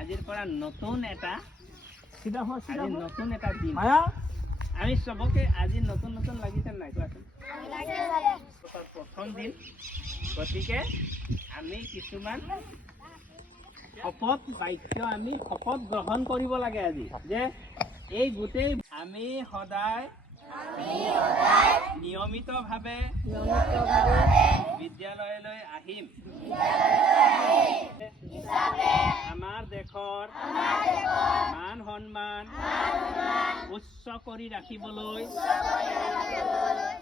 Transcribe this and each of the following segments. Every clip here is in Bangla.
আজিৰ পৰা নতুন এটা আজি নতুন এটা দিন। আমি চবকে আজি নতুন নতুন লাগিছে নাই কোৱাচোন প্ৰথম দিন। গতিকে আমি কিছুমান শপত বাক্য আমি শপত গ্ৰহণ কৰিব লাগে আজি। যে এই গোটেই আমি সদায় নিয়মিতভাৱে বিদ্যালয়লৈ আহিম। উচ্চ কৰি ৰাখিবলৈ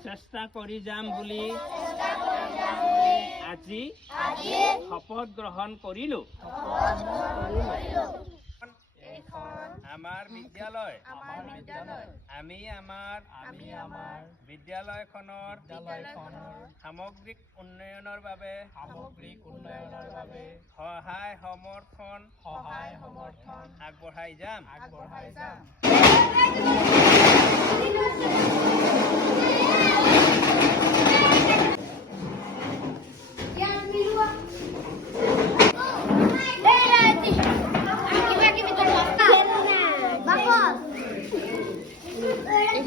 চেষ্টা কৰি যাম বুলি আজি শপত গ্ৰহণ কৰিলো। আমাৰ বিদ্যালয়। আমি আমাৰ আমি আমাৰ বিদ্যালয়খনৰ বিদ্যালয়খনৰ সামগ্ৰিক উন্নয়নৰ বাবে সামগ্ৰিক উন্নয়নৰ বাবে সহায় সমৰ্থন সহায় সমৰ্থন আগবঢ়াই যাম। আগবঢ়াই যাম।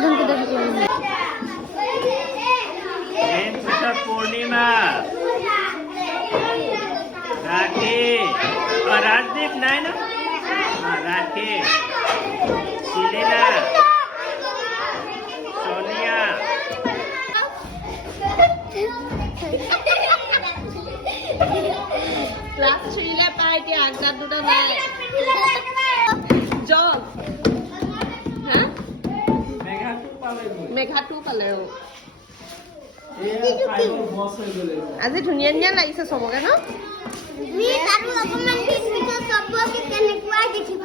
দেখতে মেইন পিছত পূৰ্ণিমা ৰাখি অ, নাই ন? অ, ৰাখি চিলিনা সোনিয়া। ক্লাছ থ্ৰীলে পাই এতিয়া আগজাত দুটা নাই জল হা মেঘাটো পালে গৈ মেঘাটো পালে অ আজি ধুনীয়া ধুনীয়া লাগিছে চবকে ন?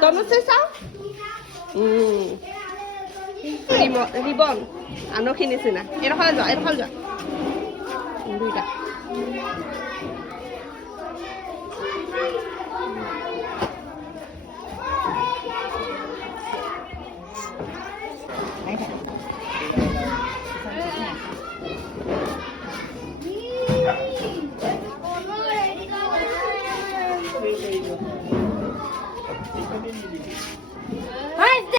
তনুশ্ৰী চাওঁ। ৰিবন আনখি নিচিনা। এইডোখৰলৈ যোৱা এইডোখৰলৈ যোৱা। দুইটা।